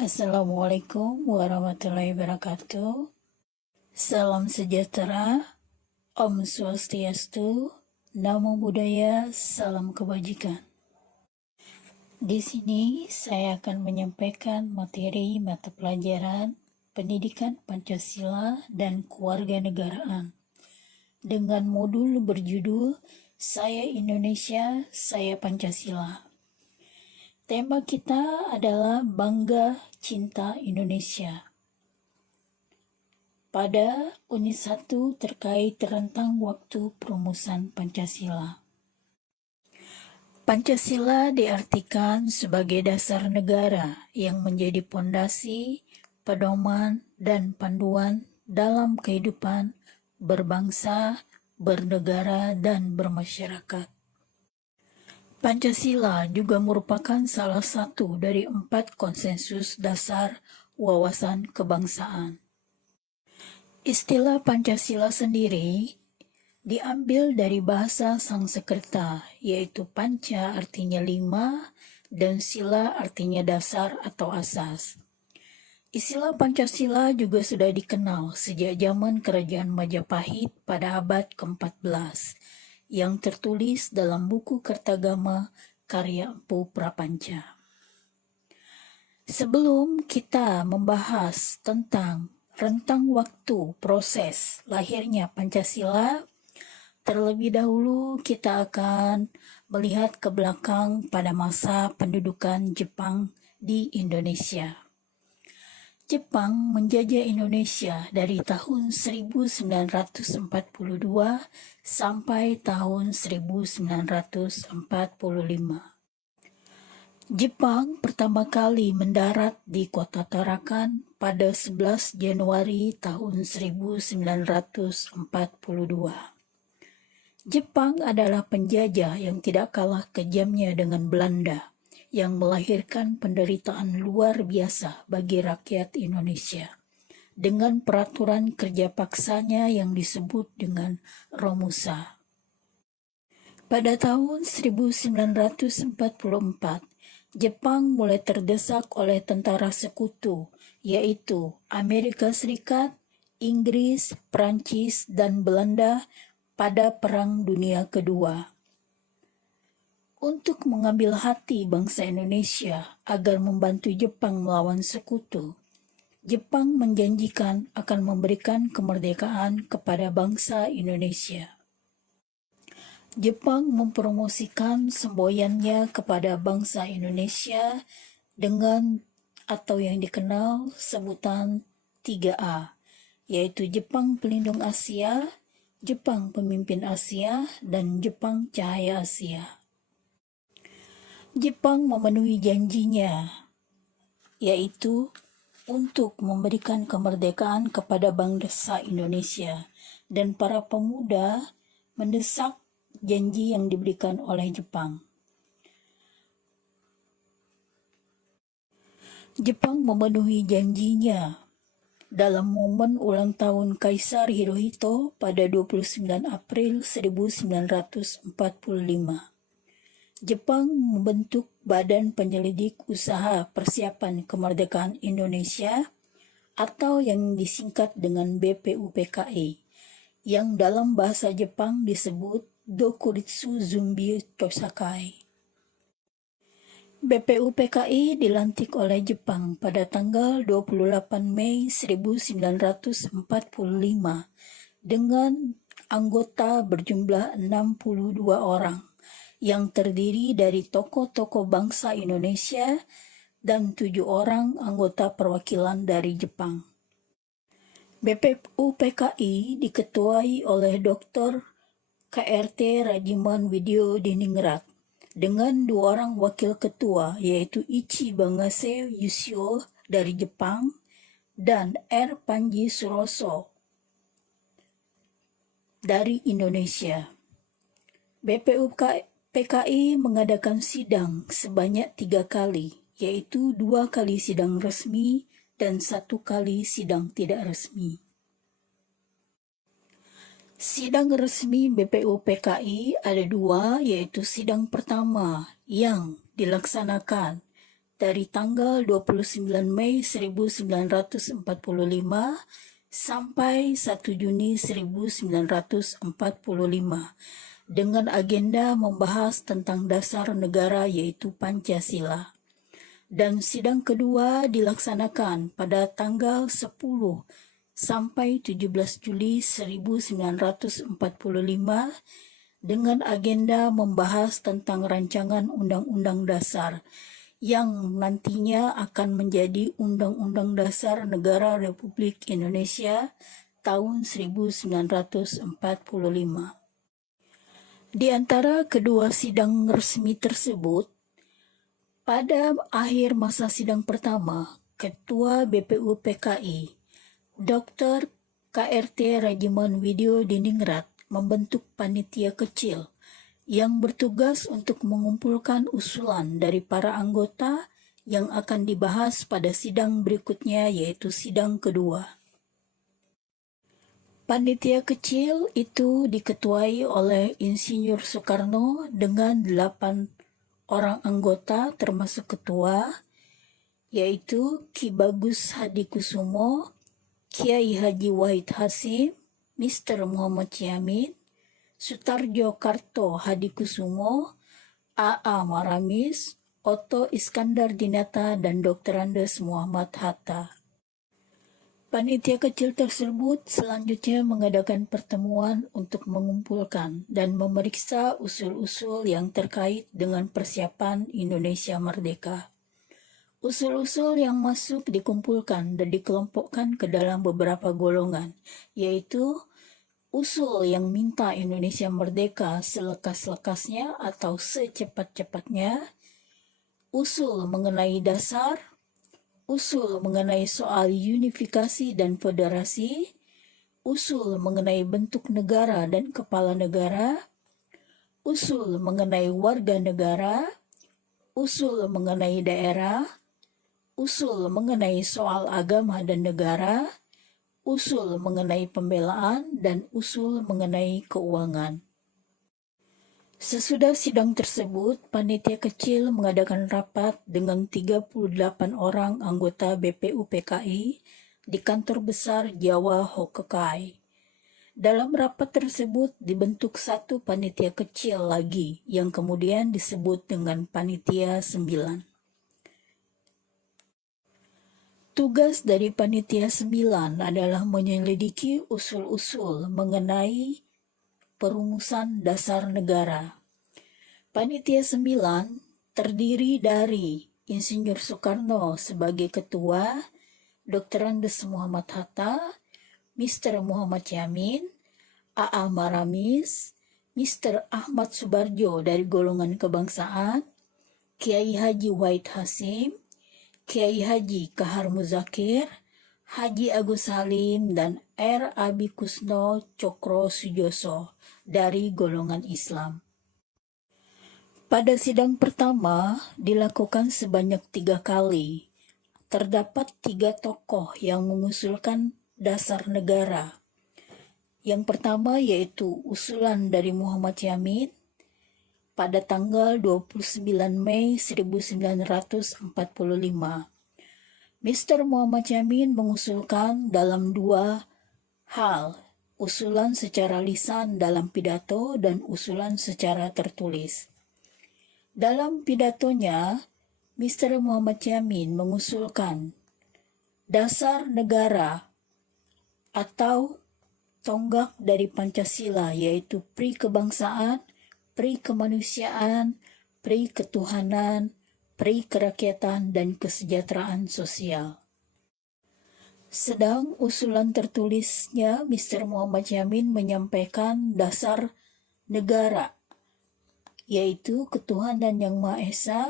Assalamualaikum warahmatullahi wabarakatuh. Salam sejahtera, Om Swastiastu, Namo Buddhaya, salam kebajikan. Di sini saya akan menyampaikan materi mata pelajaran Pendidikan Pancasila dan Kewarganegaraan dengan modul berjudul Saya Indonesia, Saya Pancasila. Tema kita adalah Bangga Cinta Indonesia. Pada unit 1 terkait rentang waktu perumusan Pancasila. Pancasila diartikan sebagai dasar negara yang menjadi pondasi, pedoman, dan panduan dalam kehidupan berbangsa, bernegara, dan bermasyarakat. Pancasila juga merupakan salah satu dari 4 konsensus dasar wawasan kebangsaan. Istilah Pancasila sendiri diambil dari bahasa Sanskerta, yaitu panca artinya 5 dan sila artinya dasar atau asas. Istilah Pancasila juga sudah dikenal sejak zaman Kerajaan Majapahit pada abad ke-14 yang tertulis dalam buku Kertagama karya Empu Prapanca. Sebelum kita membahas tentang rentang waktu proses lahirnya Pancasila, terlebih dahulu kita akan melihat ke belakang pada masa pendudukan Jepang di Indonesia. Jepang menjajah Indonesia dari tahun 1942 sampai tahun 1945. Jepang pertama kali mendarat di kota Tarakan pada 11 Januari tahun 1942. Jepang adalah penjajah yang tidak kalah kejamnya dengan Belanda, yang melahirkan penderitaan luar biasa bagi rakyat Indonesia dengan peraturan kerja paksanya yang disebut dengan Romusa. Pada tahun 1944, Jepang mulai terdesak oleh tentara sekutu, yaitu Amerika Serikat, Inggris, Prancis, dan Belanda pada Perang Dunia Kedua. Untuk mengambil hati bangsa Indonesia agar membantu Jepang melawan sekutu, Jepang menjanjikan akan memberikan kemerdekaan kepada bangsa Indonesia. Jepang mempromosikan semboyannya kepada bangsa Indonesia dengan atau yang dikenal sebutan 3A, yaitu Jepang Pelindung Asia, Jepang Pemimpin Asia, dan Jepang Cahaya Asia. Jepang memenuhi janjinya, yaitu untuk memberikan kemerdekaan kepada bangsa Indonesia, dan para pemuda mendesak janji yang diberikan oleh Jepang. Jepang memenuhi janjinya dalam momen ulang tahun Kaisar Hirohito pada 29 April 1945. Jepang membentuk Badan Penyelidik Usaha Persiapan Kemerdekaan Indonesia atau yang disingkat dengan BPUPKI, yang dalam bahasa Jepang disebut Dokuritsu Zumbi Tosakai. BPUPKI dilantik oleh Jepang pada tanggal 28 Mei 1945 dengan anggota berjumlah 62 orang yang terdiri dari tokoh-tokoh bangsa Indonesia dan 7 orang anggota perwakilan dari Jepang. BPUPKI diketuai oleh Dr. KRT Rajiman Widyo Diningrat dengan 2 orang wakil ketua, yaitu Ichi Bangase Yusio dari Jepang dan R. Panji Suroso dari Indonesia. BPUPKI mengadakan sidang sebanyak 3 kali, yaitu 2 kali sidang resmi dan 1 kali sidang tidak resmi. Sidang resmi BPUPKI ada 2, yaitu sidang pertama yang dilaksanakan dari tanggal 29 Mei 1945 sampai 1 Juni 1945 dengan agenda membahas tentang dasar negara yaitu Pancasila. Dan sidang kedua dilaksanakan pada tanggal 10 sampai 17 Juli 1945 dengan agenda membahas tentang rancangan Undang-Undang Dasar yang nantinya akan menjadi Undang-Undang Dasar Negara Republik Indonesia tahun 1945. Di antara kedua sidang resmi tersebut, pada akhir masa sidang pertama, Ketua BPU PKI, Dr. KRT Rajiman Widyo Diningrat membentuk panitia kecil yang bertugas untuk mengumpulkan usulan dari para anggota yang akan dibahas pada sidang berikutnya, yaitu sidang kedua. Panitia kecil itu diketuai oleh Insinyur Soekarno dengan 8 orang anggota termasuk ketua, yaitu Ki Bagus Hadikusumo, Kiai Haji Wahid Hasyim, Mr. Muhammad Yamin, Sutarjo Karto Hadikusumo, A.A. Maramis, Otto Iskandar Dinata, dan Dr. Andes Muhammad Hatta. Panitia kecil tersebut selanjutnya mengadakan pertemuan untuk mengumpulkan dan memeriksa usul-usul yang terkait dengan persiapan Indonesia Merdeka. Usul-usul yang masuk dikumpulkan dan dikelompokkan ke dalam beberapa golongan, yaitu usul yang minta Indonesia merdeka selekas-lekasnya atau secepat-cepatnya, usul mengenai dasar, usul mengenai soal unifikasi dan federasi, usul mengenai bentuk negara dan kepala negara, usul mengenai warga negara, usul mengenai daerah, usul mengenai soal agama dan negara, usul mengenai pembelaan, dan usul mengenai keuangan. Sesudah sidang tersebut, panitia kecil mengadakan rapat dengan 38 orang anggota BPU PKI di kantor besar Jawa Hokekai. Dalam rapat tersebut dibentuk satu panitia kecil lagi yang kemudian disebut dengan Panitia 9. Tugas dari Panitia 9 adalah menyelidiki usul-usul mengenai perumusan dasar negara. Panitia 9 terdiri dari Insinyur Soekarno sebagai ketua, Dr. Andes Muhammad Hatta, Mr. Muhammad Yamin, A.A. Maramis, Mr. Ahmad Subarjo dari golongan kebangsaan, Kiai Haji Wahid Hasyim, Kiai Haji Kahar Muzakir, Haji Agus Salim, dan R. Abi Kusno Cokro Sujoso dari golongan Islam. Pada sidang pertama dilakukan sebanyak 3 kali. Terdapat 3 tokoh yang mengusulkan dasar negara. Yang pertama yaitu usulan dari Muhammad Yamin pada tanggal 29 Mei 1945. Mr. Muhammad Yamin mengusulkan dalam 2 hal, usulan secara lisan dalam pidato dan usulan secara tertulis. Dalam pidatonya, Mr. Muhammad Yamin mengusulkan dasar negara atau tonggak dari Pancasila, yaitu pri kebangsaan, pri kemanusiaan, pri ketuhanan, pri kerakyatan, dan kesejahteraan sosial. Sedang usulan tertulisnya, Mr. Muhammad Yamin menyampaikan dasar negara, yaitu ketuhanan yang Maha Esa,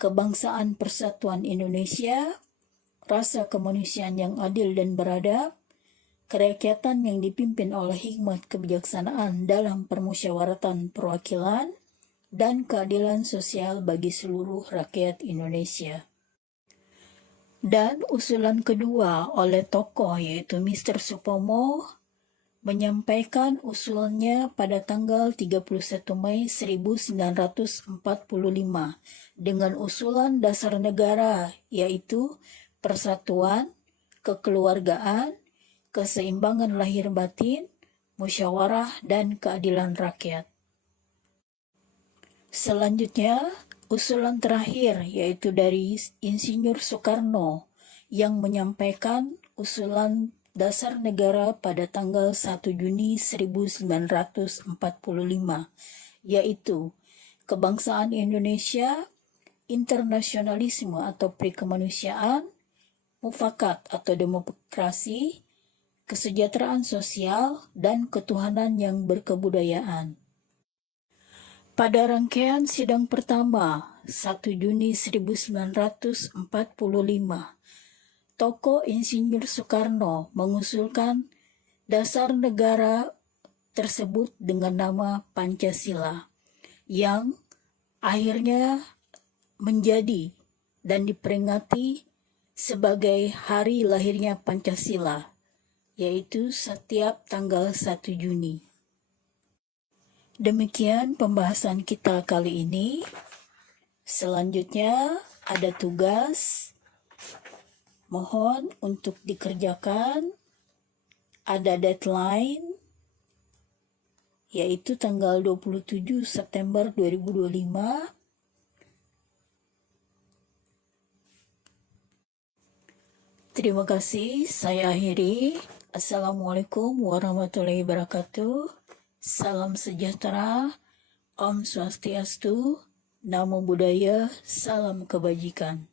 kebangsaan persatuan Indonesia, rasa kemanusiaan yang adil dan beradab, kerakyatan yang dipimpin oleh hikmat kebijaksanaan dalam permusyawaratan perwakilan, dan keadilan sosial bagi seluruh rakyat Indonesia. Dan usulan kedua oleh tokoh yaitu Mr. Supomo menyampaikan usulnya pada tanggal 31 Mei 1945 dengan usulan dasar negara, yaitu persatuan, kekeluargaan, keseimbangan lahir batin, musyawarah, dan keadilan rakyat. Selanjutnya, usulan terakhir yaitu dari Insinyur Soekarno yang menyampaikan usulan dasar negara pada tanggal 1 Juni 1945, yaitu kebangsaan Indonesia, internasionalisme atau perikemanusiaan, mufakat atau demokrasi, kesejahteraan sosial, dan ketuhanan yang berkebudayaan. Pada rangkaian sidang pertama, 1 Juni 1945, tokoh Insinyur Soekarno mengusulkan dasar negara tersebut dengan nama Pancasila, yang akhirnya menjadi dan diperingati sebagai hari lahirnya Pancasila, yaitu setiap tanggal 1 Juni. Demikian pembahasan kita kali ini. Selanjutnya ada tugas. Mohon untuk dikerjakan. Ada deadline, yaitu tanggal 27 September 2025. Terima kasih, saya akhiri. Assalamualaikum warahmatullahi wabarakatuh. Salam sejahtera, Om Swastiastu, Namo Buddhaya, salam kebajikan.